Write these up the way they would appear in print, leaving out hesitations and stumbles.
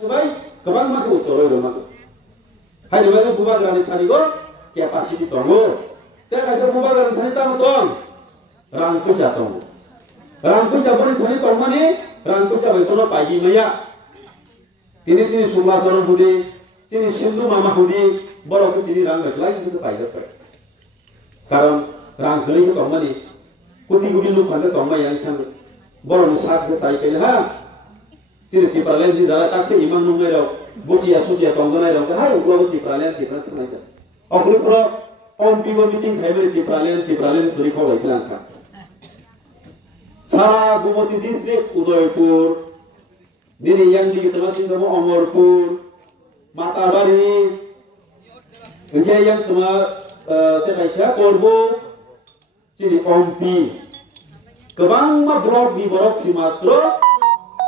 Sebaik kebang maka utoro itu maka. Hai dimana bubagan tadi go capacity tongo. Tapi kalau bubagan tadi tamu tong rangku jatuh. Rangku jabari tadi tong mana? Rangku jabari tono pagi maya. Ini sini sumba sorong budi, sini sindu mama budi, baru ke sini rangku lagi situ pagi jatuh. Karena rangku itu tong mana? Kuti lu pada tong maya yang kan baru nusak ke saya kaya. Sini tipralen di jalan taksi imam nunggu dong, bukti asusia tonggonai dong, hai ukur tipralen aja. Aku pro om pigo meeting kayak tipralen suri kau baik langkah. Sarah Gumoti distrik Udaipur, dini yang di termasuk sama Omorpur, Matabari, enggak yang cuma terkait Korbo, sini Ompi, kebang mah blok di Borok Sumatera.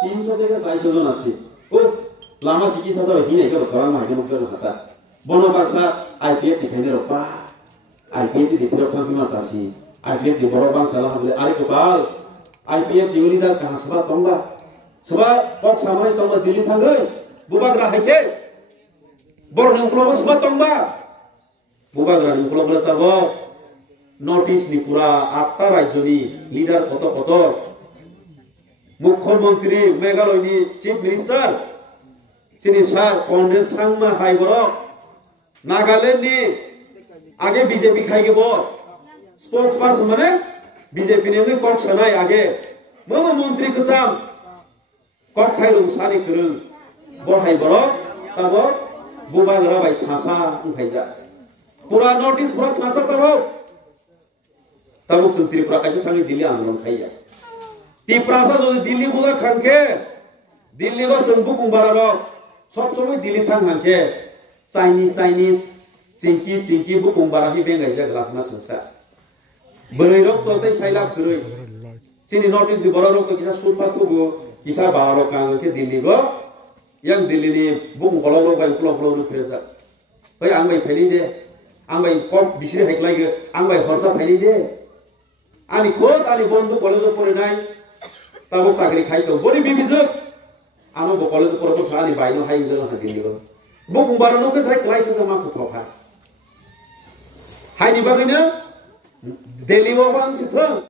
300 থেকে 400 জন আছে ও লামা চিকিৎসা সব হিনে গেল করা মাইকে মুখ করে হাতা বনবাক্সা আইপিএফ দিখাইনে রপা আইপিএফ দি দিপর খান মাস আসি আইপিএফ দি বড় বাং সালা হলে আরে কপাল আইপিএফ দিউলি দাল কাহা সবা তংবা সবা পক সামনে তংবা দিল্লি থাঙ্গই বুবাগরা হাইকে বড় নেউকলো সবা তংবা বুবাগরা নেউকলো বলে তাব নোটিস নি পুরা 8টা রাজ্যনি লিডার কত কত मुख्यमंत्री मेघालय चीफ मिनिस्टर सिनी सार कांग्रेस सांगमा हाई बरो नागालैंड नि आगे बीजेपी खाई के बो स्पोक्स पर्सन माने बीजेपी ने भी कॉक सनाई आगे मम मंत्री कचाम कॉक खाई रंग सानी करं बो हाई बरो तब बुबा गरा बाई थासा उठाइजा पूरा नोटिस पूरा थासा तब त्रिपुरा कैसे थांगी दिल्ली आंदोलन खाइजा Tiprasa jadi Delhi bukan khangke, Delhi ko sengbu kumbararo, sob sobi Delhi thang khangke, Chinese, cingki bu kumbarahi bengai jaga gelas mas susah. Bererok tu tadi saya lap kerui, sini notice di bororok tu kisah sulpat tu bu, kisah barok khangke Delhi ko, yang Delhi ni bu kolorok bayi pulau kerja, bayi angbai peli deh, angbai kop bisri hek lagi, angbai horsa peli deh, ani kot ani bondu kolej pore nai. Tabuk sakri khai to bori bibizuk amo bo college poro ko sani baino hai jelo ha dindigo bo kumbarano ke sai klai sa ma to thofa hai ni bagina Delhi wa bang sithang